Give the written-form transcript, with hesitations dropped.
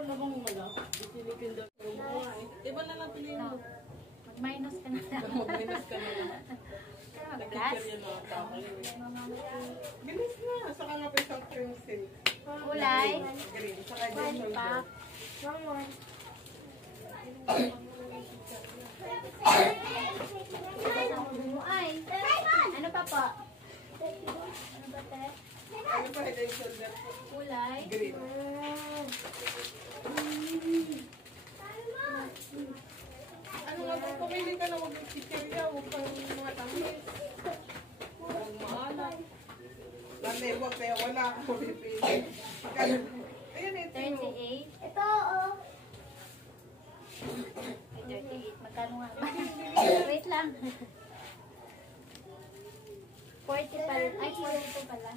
meron na bang wala? Itinipin daw yung mga eh. Iba na lang piliin mo. Mag-minus ka na lang. Mag-minus ka na lang. Mag-plus. Bilis na. Saka nga pa yung soft cream silk. Kulay. Green. Saka yung One shoulder. pack. Ay. Ano pa po? Ano ba te? Ano pa head and shoulder? Kulay. Green. Ano nga kung pumili ka na huwag yung chichirya, huwag kang mga tamis. Huwag maalat. Lami, huwag kaya wala akong pumipili. Ayan ito. 38. Ito, oh. Ay, 38. Magkano nga ba? Wait lang. 40 pala. Ay, 42 pala.